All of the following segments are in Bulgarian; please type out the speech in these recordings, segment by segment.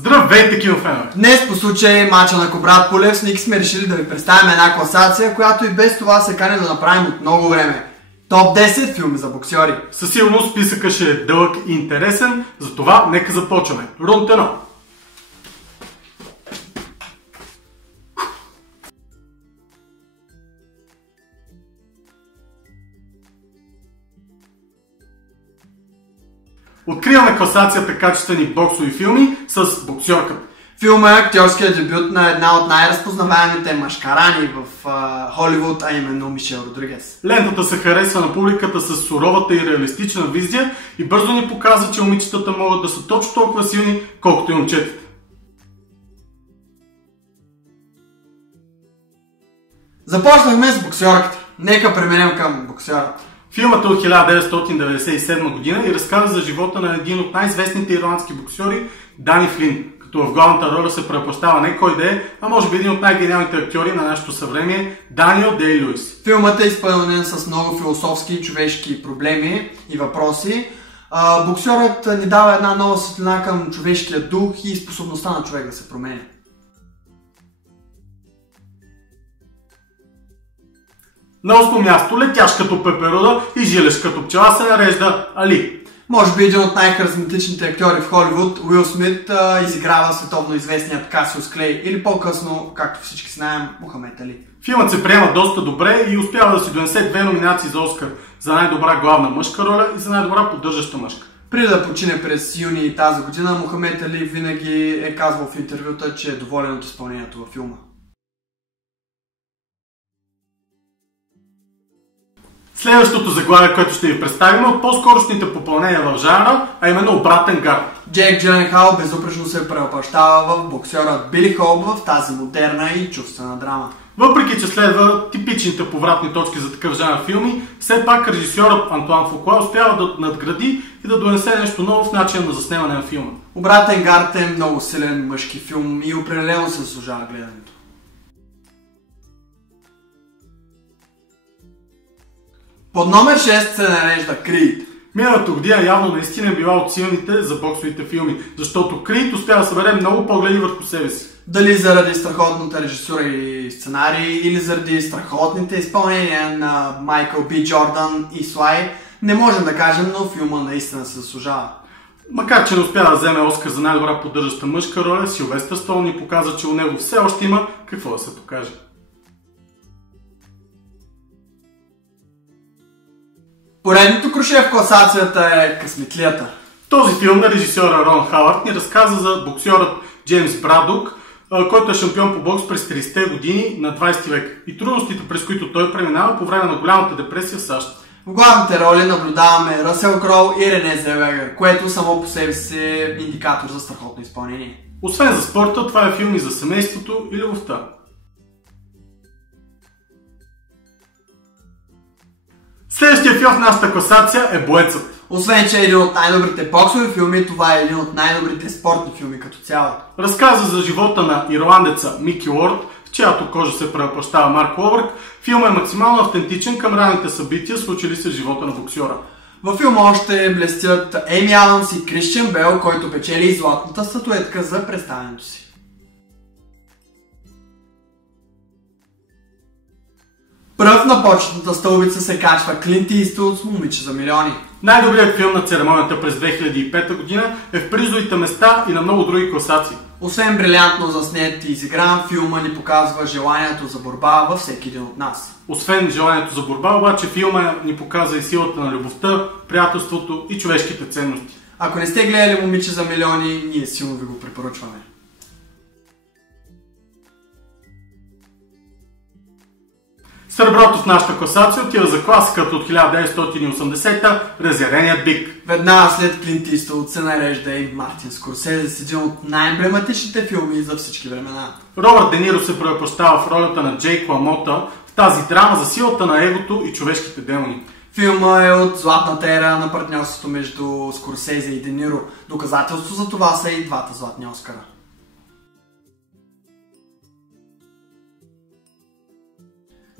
Здравейте, кинофенове! Днес по случай мача на Кобрат Полев с Ники сме решили да ви представим една класация, която и без това се кани да направим от много време. Топ 10 филми за боксьори. Със сигурност списъкът ще е дълъг и интересен, затова нека започваме. Рунд 1. Откриваме класацията качествени боксови филми с Боксьорката. Филма е актьорският дебют на една от най-разпознаваемите мъжкарани в Холивуд, а именно Мишел Родригес. Лентата се харесва на публиката с суровата и реалистична визия и бързо ни показва, че момичетата могат да са точно толкова силни, колкото и момчетите. Започнахме с Боксьорката. Нека преминем към Боксьората. Филмът е от 1997 година и разказва за живота на един от най-известните ирландски боксьори, Дани Флин, като в главната роля се препощава не кой да е, а може би един от най-гениалните актьори на нашето съвремие, Даниел Дей-Луис. Филмът е изпълнен с много философски и човешки проблеми и въпроси. Боксьорът ни дава една нова светлина към човешкия дух и способността на човек да се променя. На 8-то място, летящ като пеперуда и жилещ като пчела, се нарежда Али. Може би един от най-харизматичните актьори в Холивуд, Уил Смит, изиграва световно известният Касиус Клей или по-късно, както всички знаем, Мохамед Али. Филмът се приема доста добре и успява да си донесе две номинации за Оскар за най-добра главна мъжка роля и за най-добра поддържаща мъжка. Преди да почине през юни тази година, Мохамед Али винаги е казвал в интервюта, че е доволен от изпълнението във филма. Следващото заглавие, което ще ви представим, е от по-скорошните попълнения в жанра, а именно обратен гард. Джейк Джиленхал безупречно се превъплъщава в боксьорът Били Холб в тази модерна и чувствена драма. Въпреки че следва типичните повратни точки за такъв жанр филми, все пак режисьорът Антуан Фукуа успява да надгради и да донесе нещо ново в начина на заснемане на филма. Обратен гард е много силен мъжки филм и определено се заслужава гледането. Под номер 6 се нарежда Крид. Миналата година явно наистина е била от силните за боксовите филми, защото Крид успя да събере много погледи върху себе си. Дали заради страхотната режисура и сценарий, или заради страхотните изпълнения на Майкъл Би Джордан и Слай, не можем да кажем, но филма наистина се заслужава. Макар че не успя да вземе Оскар за най-добра поддържаща мъжка роля, Силвестър Стоун ни показа, че у него все още има какво да се покаже. Поредното круше в класацията е Късметлията. Този филм на режисьора Рон Хауърд ни разказа за боксьорът Джеймс Брадук, който е шампион по бокс през 30-те години на 20 век и трудностите, през които той преминава по време на голямата депресия в САЩ. В главните роли наблюдаваме Ръсел Кроу и Рене Зелвегер, което само по себе си е индикатор за страхотно изпълнение. Освен за спорта, това е филм и за семейството и любовта. Следващия филм в нашата класация е Боецът. Освен, че е един от най-добрите боксови филми, това е един от най-добрите спортни филми като цяло. Разказва за живота на ирландеца Мики Уорд, в чиято кожа се превъплъщава Марк Уолбърг. Филмът е максимално автентичен към ранните събития, случили се в живота на боксьора. Във филма още блестят Еми Адамс и Кристиан Бейл, който печели златната статуетка за представянето си. Пръв на почетната стълбица се качва Клинт Иствуд с Момиче за милиони. Най-добрият филм на церемонията през 2005 година е в призовите места и на много други класации. Освен брилянтно заснет и изигран, филма ни показва желанието за борба във всеки един от нас. Освен желанието за борба, обаче филма ни показва и силата на любовта, приятелството и човешките ценности. Ако не сте гледали Момиче за милиони, ние силно ви го препоръчваме. Среброто в нашата класация отива за класиката от 1980-та Разяреният бик. Веднага след Клинт Иствуд се нарежда и Мартин Скорсезе с един от най-емблематичните филми за всички времена. Робърт Де Ниро се превъплъщава в ролята на Джейк Ламота в тази драма за силата на егото и човешките демони. Филма е от златната ера на партньорството между Скорсезе и Де Ниро. Доказателство за това са и двата златни Оскара.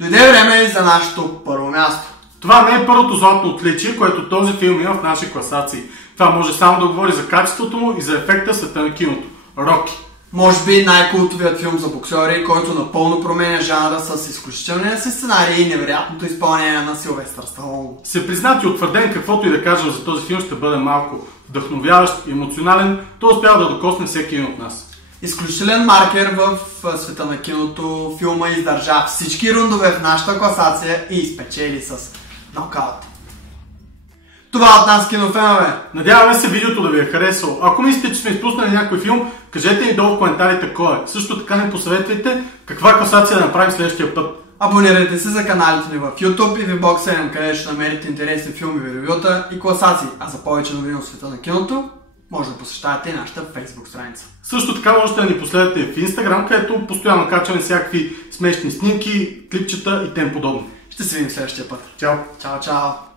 Дойде време за нашето първо място. Това не е първото златно отличие, което този филм има в наши класации. Това може само да говори за качеството му и за ефекта в света на киното. Роки. Може би най-култовият филм за боксери, който напълно променя жанра с изключителния си сценарий и невероятното изпълнение на Силвестър Сталон. Се признат и утвърден, каквото и да кажем за този филм ще бъде малко вдъхновяващ и емоционален, той успява да докосне всеки един от нас. Изключителен маркер в света на киното, филма издържа всички рундове в нашата класация и изпечели с нокаут. Това от нас, кинофенове! Надяваме се видеото да ви е харесало. Ако мислите, че сме изпуснали някой филм, кажете ни долу в коментарите кой е. Също така не посъветвайте каква класация да направим следващия път. Абонирайте се за каналите ни в YouTube и VBOX 7, където ще намерите интересни филми, ревюта и класации. А за повече новини от света на киното, може да посещавате и нашата Facebook страница. Също така можете да ни последвате в Instagram, където постоянно качваме всякакви смешни снимки, клипчета и тем подобно. Ще се видим следващия път. Чао! Чао, чао!